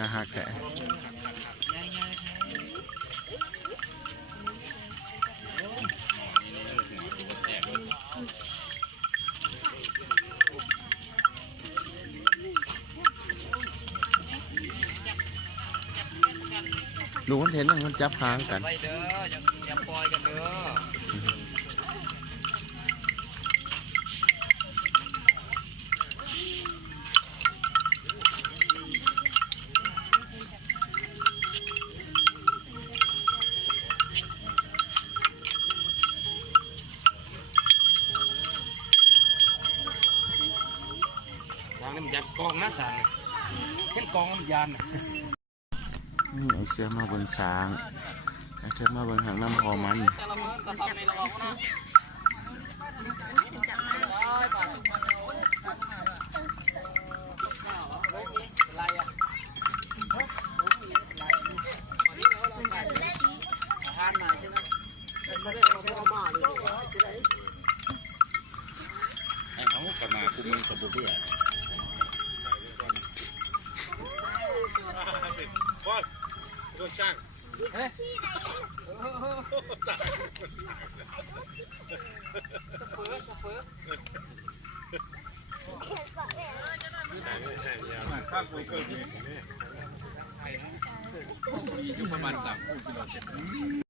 นะฮักแท้ลูกมันเห็นมันจับหางกันไปเด้ออย่าปล่อยกันเด้อทางนี้มันยัดกองนะสั่งเห็นกองมันยันเอาเสื้อมาเบิ่งสางเธอมาเบิ่งหางน้ำพอมันให้เขากลับมาคุมมือกับบุเบื่อพ่อโดนช่างเฮ้ยตายข้าวปุ๋ยเกิดอยู่ประมาณ3 กิโล